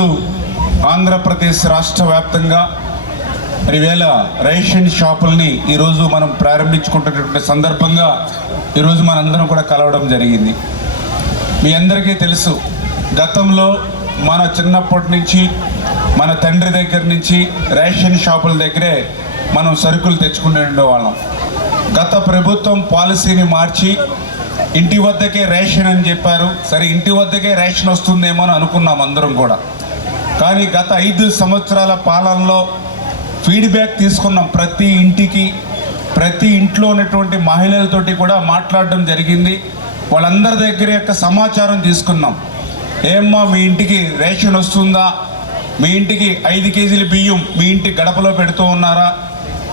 ఈరోజు ఆంధ్రప్రదేశ్ రాష్ట్ర వ్యాప్తంగా 10,000 రేషన్ షాపుల్ని ఈరోజు మనం ప్రారంభించుకుంటున్నటువంటి సందర్భంగా ఈరోజు మనందరం కూడా కలవడం జరిగింది. మీ అందరికీ తెలుసు, గతంలో మన చిన్నప్పటి నుంచి మన తండ్రి దగ్గర నుంచి రేషన్ షాపుల దగ్గరే మనం సరుకులు తెచ్చుకునే వాళ్ళం. గత ప్రభుత్వం పాలసీని మార్చి ఇంటి వద్దకే రేషన్ అని చెప్పారు. సరే, ఇంటి వద్దకే రేషన్ వస్తుందేమో అని అనుకున్నాం అందరం కూడా. కానీ గత 5 సంవత్సరాల పాలనలో ఫీడ్బ్యాక్ తీసుకున్నాం. ప్రతి ఇంటికి, ప్రతి ఇంట్లో ఉన్నటువంటి మహిళలతోటి కూడా మాట్లాడడం జరిగింది. వాళ్ళందరి దగ్గర యొక్క సమాచారం తీసుకున్నాం. ఏమ్మా, మీ ఇంటికి రేషన్ వస్తుందా? మీ ఇంటికి 5 కేజీల బియ్యం మీ ఇంటి గడపలో పెడుతూ ఉన్నారా?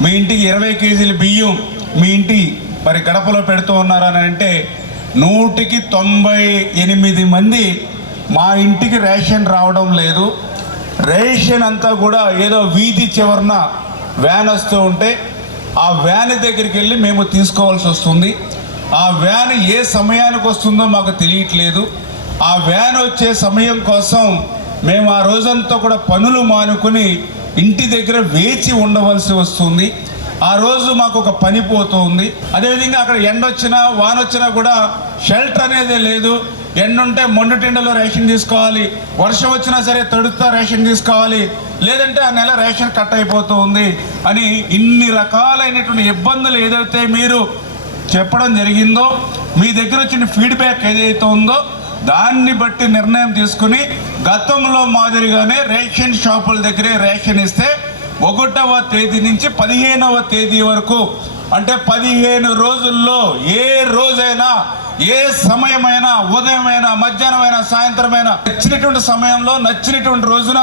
మీ ఇంటికి 20 కేజీల బియ్యం మీ ఇంటి మరి గడపలో పెడుతూ ఉన్నారా అని అంటే 100కి 98 మంది మా ఇంటికి రేషన్ రావడం లేదు. రేషన్ అంతా కూడా ఏదో వీధి చివరన వ్యాన్ వస్తూ ఉంటే ఆ వ్యాన్ దగ్గరికి వెళ్ళి మేము తీసుకోవాల్సి వస్తుంది. ఆ వ్యాన్ ఏ సమయానికి వస్తుందో మాకు తెలియట్లేదు. ఆ వ్యాన్ వచ్చే సమయం కోసం మేము ఆ రోజంతా కూడా పనులు మానుకుని ఇంటి దగ్గర వేచి ఉండవలసి వస్తుంది. ఆ రోజు మాకు ఒక పని పోతుంది. అదేవిధంగా అక్కడ ఎండ వచ్చినా వాన వచ్చినా కూడా షెల్టర్ అనేదే లేదు. ఎండ ఉంటే మొండుటిండలో రేషన్ తీసుకోవాలి, వర్షం వచ్చినా సరే తడుతా రేషన్ తీసుకోవాలి, లేదంటే ఆ నెల రేషన్ కట్ అయిపోతూ ఉంది అని ఇన్ని రకాలైనటువంటి ఇబ్బందులు ఏదైతే మీరు చెప్పడం జరిగిందో, మీ దగ్గర వచ్చిన ఫీడ్బ్యాక్ ఏదైతే ఉందో దాన్ని బట్టి నిర్ణయం తీసుకుని గతంలో మాదిరిగానే రేషన్ షాపుల దగ్గరే రేషన్ ఇస్తే 1వ తేదీ నుంచి 15వ తేదీ వరకు, అంటే 15 రోజుల్లో ఏ రోజైనా, ఏ సమయమైనా, ఉదయమైనా, మధ్యాహ్నమైనా, సాయంత్రమైనా, నచ్చినటువంటి సమయంలో నచ్చినటువంటి రోజున